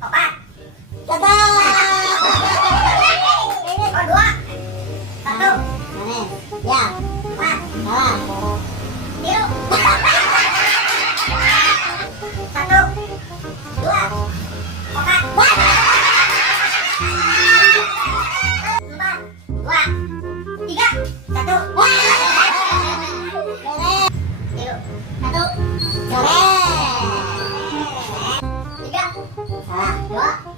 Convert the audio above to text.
Opat. Gagal. Oh, dua. Satu. Ya. Empat. Salah. Tiru. Satu. Dua. Opat. Empat. Dua. Tiga. Satu. Tiru. Satu. Tiga. Salah. Dua.